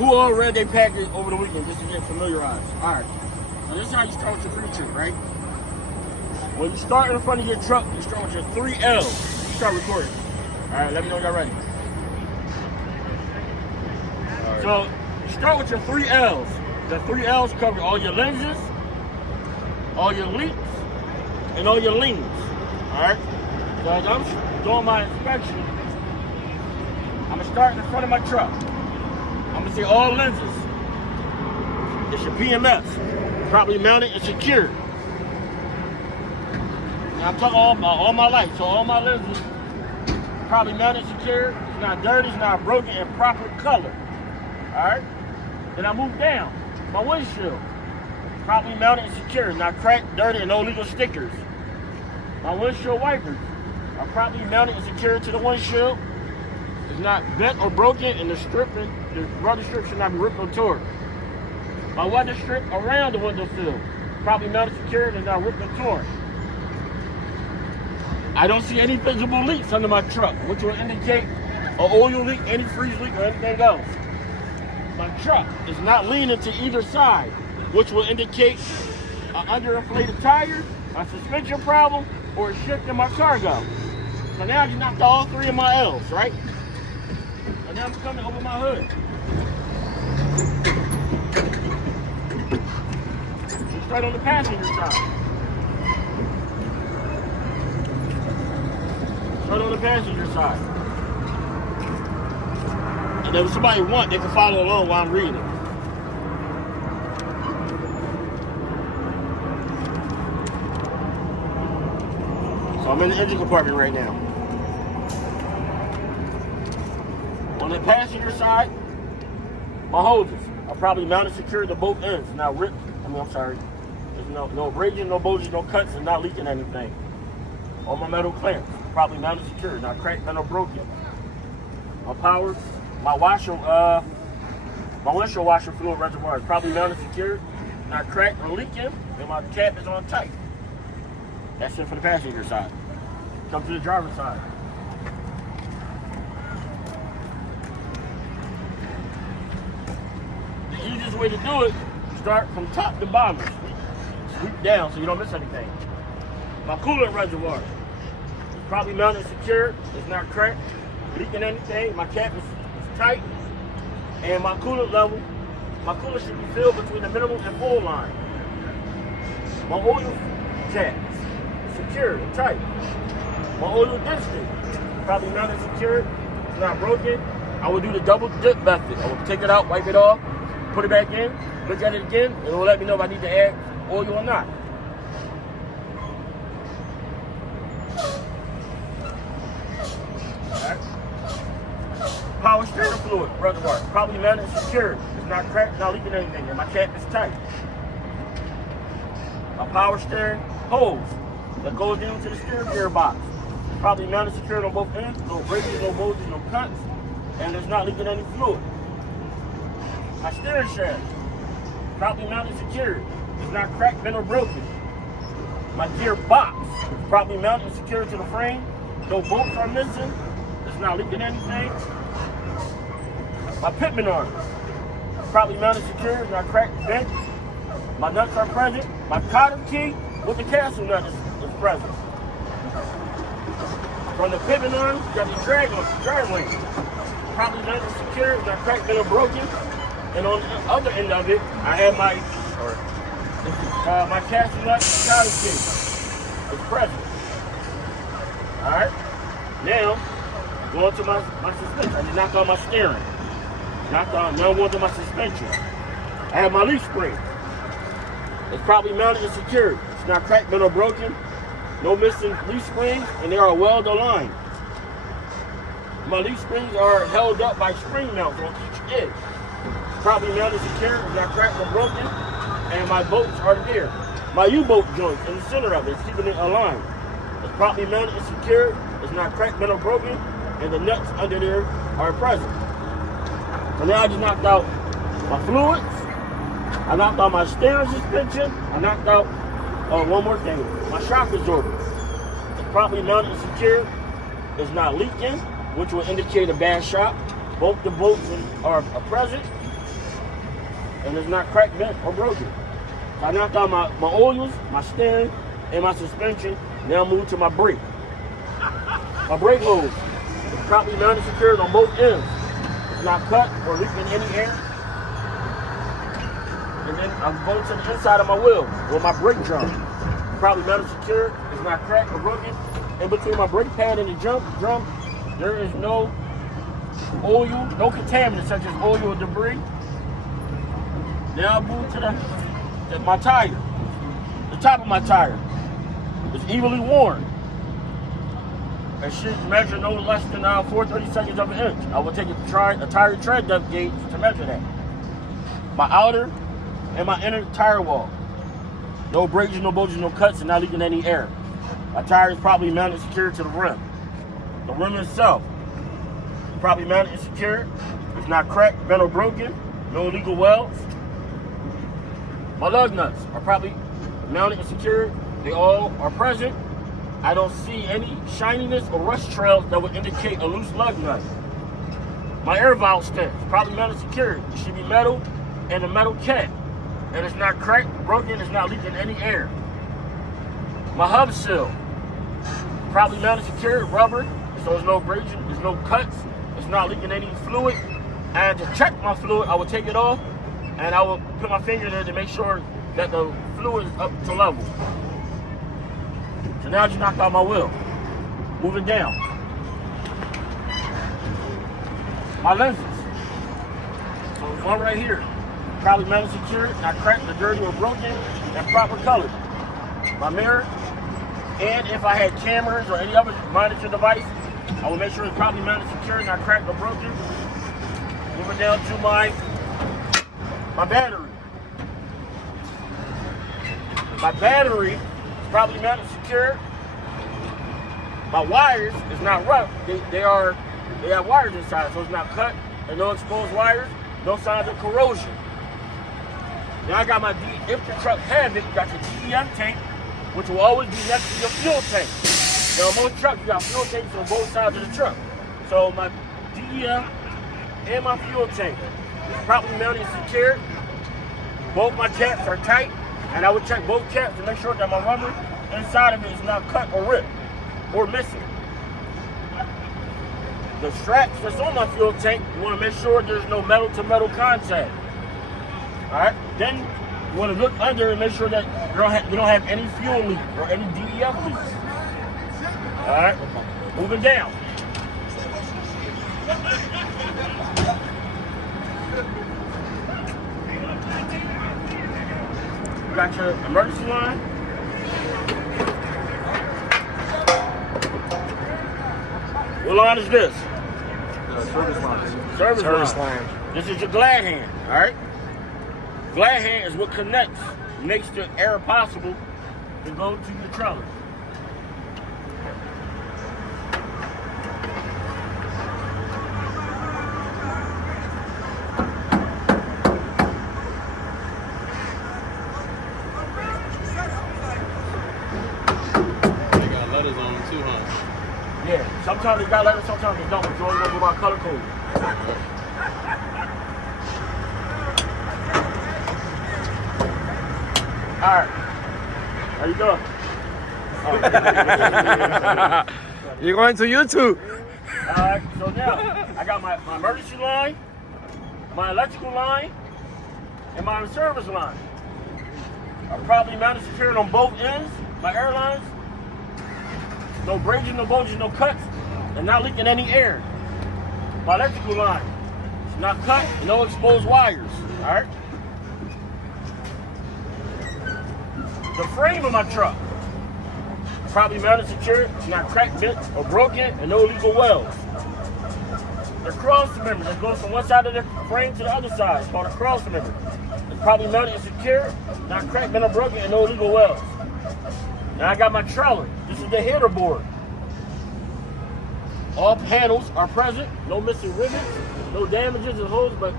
Who all read their package over the weekend just to get familiarized? All right. So this is how you start with your pre-trip, right? When you start in the front of your truck, you start with your 3 L's. You start recording. All right, let me know when y'all ready. All right. So you start with your 3 L's. The 3 L's cover all your lenses, all your leaks, and all your leans. All right? So as I'm doing my inspection, I'm going to start in the front of my truck. I'm going to see all lenses. It's your PMS. Properly mounted and secured. And I'm talking all my life. So all my lenses, properly mounted and secured. It's not dirty, it's not broken, and proper color. All right? Then I move down. My windshield, properly mounted and secured, not cracked, dirty, and no legal stickers. My windshield wipers are properly mounted and secured to the windshield. It's not bent or broken, and the rubber strip should not be ripped or torn. My weather strip around the window sill, properly mounted and secured, and not ripped or torn. I don't see any visible leaks under my truck, which will indicate an oil leak, any freeze leak, or anything else. My truck is not leaning to either side, which will indicate an underinflated tire, a suspension problem, or a shift in my cargo. So now I just knocked all 3 of my L's, right? And now I'm coming over my hood. So straight on the passenger side. Straight on the passenger side. And if somebody wants, they can follow along while I'm reading it. So I'm in the engine compartment right now. On the passenger side, my hoses are probably mounted secure to both ends. Not ripped. There's no abrasion, no bulges, no cuts, and not leaking anything. On my metal clamps, probably mounted secure, not cracked, not broken. My windshield washer fluid reservoir is probably mounted secure, not cracked or leaking, and my cap is on tight. That's it for the passenger side. Come to the driver's side. The easiest way to do it, start from top to bottom. Sweep down so you don't miss anything. My coolant reservoir is probably mounted secure, it's not cracked, leaking anything. My cap is tight. And my coolant should be filled between the minimum and full line. My oil cap is secure and tight. My oil density, probably mounted secure, it's not broken. I will do the double dip method. I will take it out, wipe it off, put it back in, look at it again, and it will let me know if I need to add oil or not. Power steering fluid reservoir, probably mounted and secured. It's not cracked, not leaking anything, and my cap is tight. My power steering hose that goes into the steering gear box, probably mounted and secured on both ends, no breakage, no bulges, no cuts, and it's not leaking any fluid. My steering shaft, probably mounted and secured. It's not cracked, bent, or broken. My gear box, probably mounted and secured to the frame. No bolts are missing. It's not leaking anything. My pitman arm, probably mounted secure, not cracked, bent. My nuts are present. My cotter key with the castle nut is present. From the pitman arm, you got the drag link, probably mounted secure, not cracked, bent, or broken. And on the other end of it, I have my castle nut and cotter key is present. All right. Now, going to my suspension. I just knocked on my steering. Knocked on one to my suspension. I have my leaf spring. It's probably mounted and secured. It's not cracked, bent, or broken. No missing leaf springs, and they are well aligned. My leaf springs are held up by spring mounts on each edge. Probably mounted and secured. It's not cracked or broken. And my bolts are there. My U-bolt joints in the center of it is keeping it aligned. It's properly mounted and secured. It's not cracked, bent, or broken. And the nuts under there are present. So now I just knocked out my fluids. I knocked out my steering suspension. I knocked out one more thing, my shock absorber. It's properly mounted and secured. It's not leaking, which will indicate a bad shock. Both the bolts are present. and it's not cracked, bent, or broken. So I knocked out my oils, my steering, and my suspension. Now move to my brake. My brake hose is properly mounted and secured on both ends. It's not cut or leaking any air. And then I'm going to the inside of my wheel with my brake drum. Properly mounted and secured. It's not cracked or broken. In between my brake pad and the drum, there is no oil, no contaminants such as oil or debris. Now I move to my tire. The top of my tire is evenly worn. It should measure no less than 4/32 of an inch. I will take a tire tread depth gauge to measure that. My outer and my inner tire wall. No abrasions, no bulges, no cuts, and not leaking any air. My tire is properly mounted and secured to the rim. The rim itself is properly mounted and secured. It's not cracked, bent, or broken. No illegal welds. My lug nuts are properly mounted and secured. They all are present. I don't see any shininess or rust trails that would indicate a loose lug nut. My air valve stent is properly mounted and secured. It should be metal and a metal cap. And it's not cracked, broken, it's not leaking any air. My hub seal, properly mounted and secured, rubber, so there's no abrasion, there's no cuts, it's not leaking any fluid. And to check my fluid, I will take it off and I will put my finger there to make sure that the fluid is up to level. So now I just knocked out my wheel. Moving down. My lenses. So there's one right here. Probably metal secured, not cracked, or dirty, or broken, and proper colored. My mirror. And if I had cameras or any other monitor device, I will make sure it's properly mounted, secured, not cracked or broken. Moving down to my battery. My battery is properly mounted, secured. My wires is not rough. They have wires inside, so it's not cut and no exposed wires, no signs of corrosion. Now I got if the truck have it, you got your DEF tank, which will always be next to your fuel tank. Now most trucks, you got fuel tanks on both sides of the truck. So my DEF and my fuel tank is properly mounted and secured. Both my caps are tight, and I would check both caps to make sure that my rubber inside of it is not cut or ripped or missing. The straps that's on my fuel tank, you want to make sure there's no metal-to-metal contact. All right. Then you want to look under and make sure that you don't have any fuel leak or any DEF leaks. All right. Moving down. You got your emergency line. What line is this? Service line. Service line. This is your glad hand. All right. Glad hand is what connects, makes the air possible to go to the trailer. They got letters on them too, huh? Yeah, sometimes they got letters, sometimes they don't. But you always gotta go by color code. All right. How you doing? You're going to YouTube. All right. So now I got my emergency line, my electrical line, and my service line. I'm properly mounted secured on both ends. My airlines. No abrasions, no bulges, no cuts, and not leaking any air. My electrical line. It's not cut, no exposed wires. All right. The frame of my truck, probably mounted secured, it's not cracked, bent, or broken, and no illegal welds. The cross member that goes from one side of the frame to the other side is called a cross member. It's probably mounted and secured, not cracked, bent, or broken, and no illegal welds. Now I got my trailer. This is the header board. All panels are present, no missing rivets, no damages and holes, but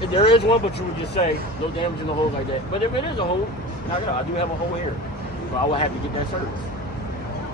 if there is one, but you would just say no damage in the holes like that. But if it is a hole, I do have a hole here, so I will have to get that service.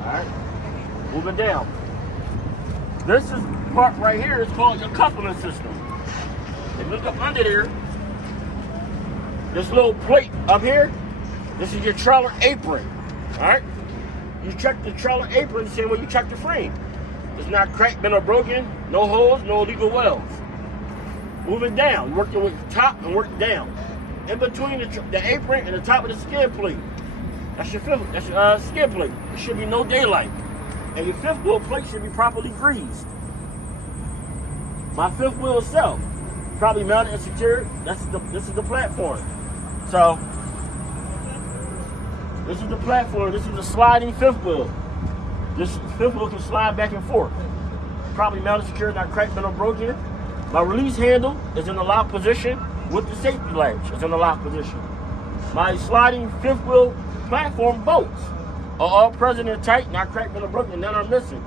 All right, moving down. This is part right here is called your coupling system. If you look up under there, this little plate up here, this is your trailer apron. All right? You check the trailer apron the same way you check the frame. It's not cracked, bent, or broken. No holes, no illegal welds. Moving down, work your way top and work down. In between the apron and the top of the skid plate. That's your skid plate. There should be no daylight. And your fifth wheel plate should be properly greased. My fifth wheel itself, probably mounted and secured. This is the platform. So, this is the platform. This is the sliding fifth wheel. This fifth wheel can slide back and forth. Probably mounted, secured, not cracked, bent, or broken. My release handle is in the lock position with the safety latch. It's in the lock position. My sliding fifth wheel platform bolts are all present and tight, not cracked, bent, or broken, none are missing.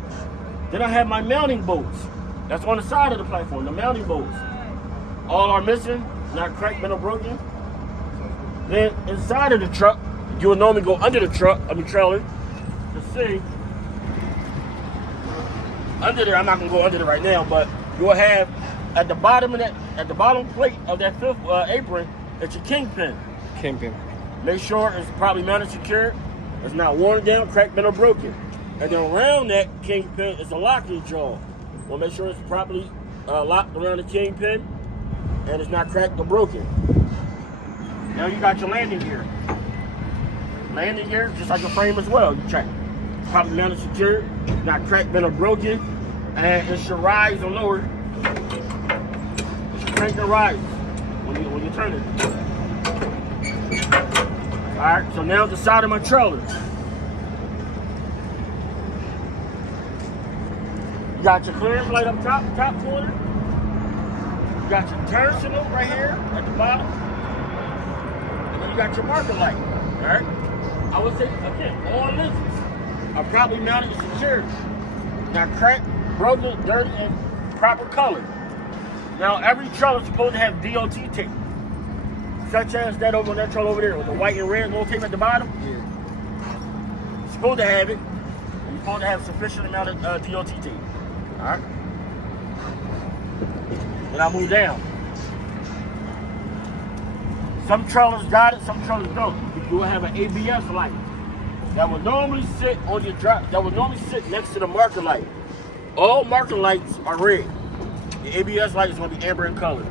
Then I have my mounting bolts. That's on the side of the platform, the mounting bolts. All are missing, not cracked, bent, or broken. Then inside of the truck, you will normally go under the truck, trailer, to see. Under there, I'm not gonna go under there right now, but you'll have at the bottom of at the bottom plate of that fifth apron, it's your kingpin. Kingpin. Make sure it's probably mounted secure. It's not worn down, cracked, bent, or broken. And then around that kingpin is a locking jaw. We'll make sure it's properly locked around the kingpin and it's not cracked or broken. Now you got your landing gear. Landing gear, just like a frame as well. You check. Probably mounted secure, not cracked, bent, or broken. And it should rise or lower. It should crank and rise when you turn it. Alright, so now the side of my trailer. You got your clearance light up top corner. You got your turn signal right here at the bottom. And then you got your marker light. Alright? I would say, again, all lenses are probably mounted and secured. Not cracked, broken, dirty, and proper color. Now, every trailer is supposed to have DOT tape. Such as that over on that trailer over there with the white and red little tape at the bottom. Yeah. You're supposed to have it. And you're supposed to have sufficient amount of DOT tape. Alright? Then I move down. Some trailers got it, some trailers don't. You will have an ABS light that will normally sit on your next to the marker light. All marker lights are red. The ABS light is going to be amber in color.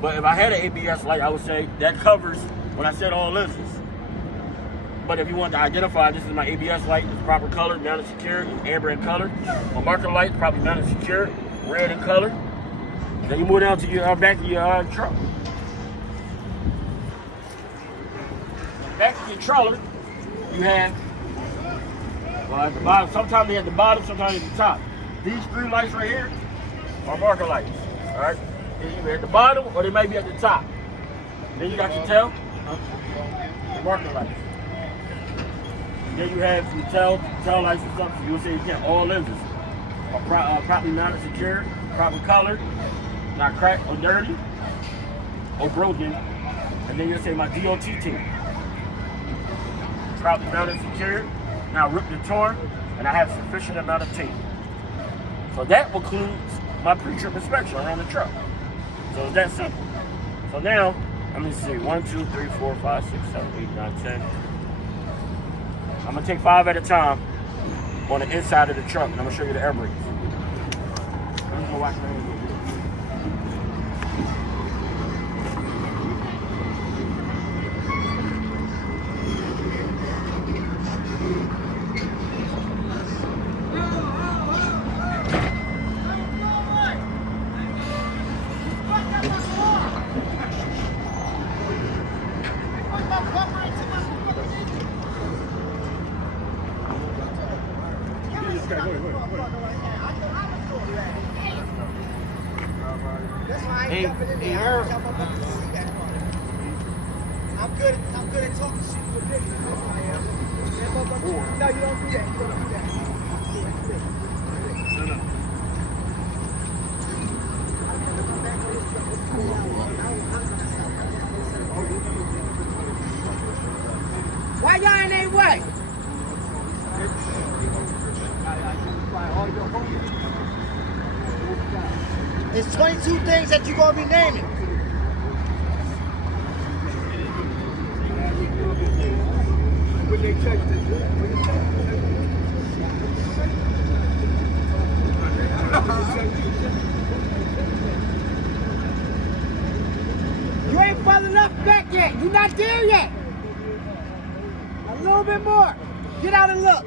But if I had an ABS light, I would say that covers when I said all lenses. But if you want to identify, this is my ABS light, it's proper color, mounted secure, amber in color. My marker light, probably mounted secure, red in color. Then you move down to your back of your truck. Back of your trailer, you have, well, at the bottom, sometimes they at the bottom, sometimes at the top. These three lights right here are marker lights, all right? They're either at the bottom or they might be at the top. Then you got your tail, marker lights. Then you have some tail lights and stuff. So you'll say you can't, all lenses are properly mounted, secure, proper color, not cracked or dirty or broken. And then you'll say my DOT tape. Properly mounted, secure, now ripped and torn, and I have sufficient amount of tape. So that concludes my pre-trip inspection around the truck. So it's that simple. So now, let me see, 1, 2, 3, 4, 5, 6, 7, 8, 9, 10. I'm gonna take 5 at a time on the inside of the truck, and I'm gonna show you the air brakes. I'm just gonna watch my hands. Hey, Earl. I'm good at talking shit with this. No, you don't do that. You don't do that. Why y'all in their way? There's 22 things that you're going to be naming. back yet. You're not there yet. A little bit more. Get out and look.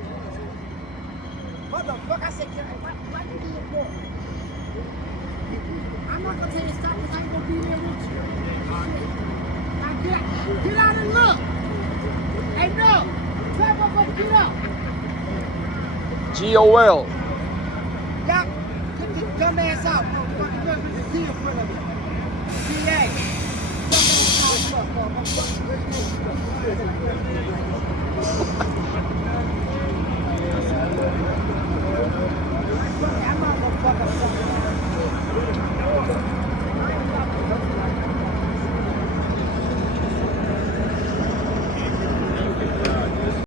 Motherfucker, I said, why you do it more? I'm not gonna tell you to stop because I ain't gonna be there with you. Now get out and look. Hey, no. Tell motherfucker, get up. GOL. Y'all, get your dumb ass out, motherfucker. Look, there's a key in front of you. DA. Dumb ass out, motherfucker.